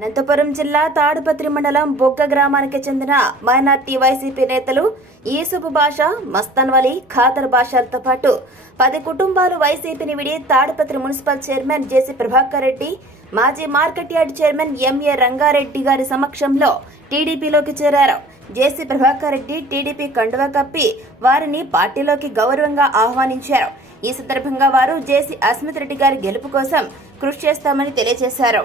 అనంతపురం జిల్లా తాడిపత్రి మండలం బొగ్గ గ్రామానికి చెందిన మైనార్టీ వైసీపీ నేతలు యూసుఫ్ బాషా, మస్తాన్ వలీ, ఖాదర్ బాషాలతో పాటు 10 కుటుంబాలు వైసీపీని విడి తాడిపత్రి మున్సిపల్ చైర్మన్ జేసీ ప్రభాకర్ రెడ్డి, మాజీ market yard chairman MA Rangareddy గారి సమక్షంలో టీడీపీలోకి చేరారు. జేసీ ప్రభాకర్ రెడ్డి టీడీపీ కండువా కప్పి వారిని పార్టీలోకి గౌరవంగా ఆహ్వానించారు. ఈ సందర్భంగా వారు జేసీ అస్మిత్ రెడ్డి గారి గెలుపు కోసం కృషి చేస్తామని తెలియజేశారు.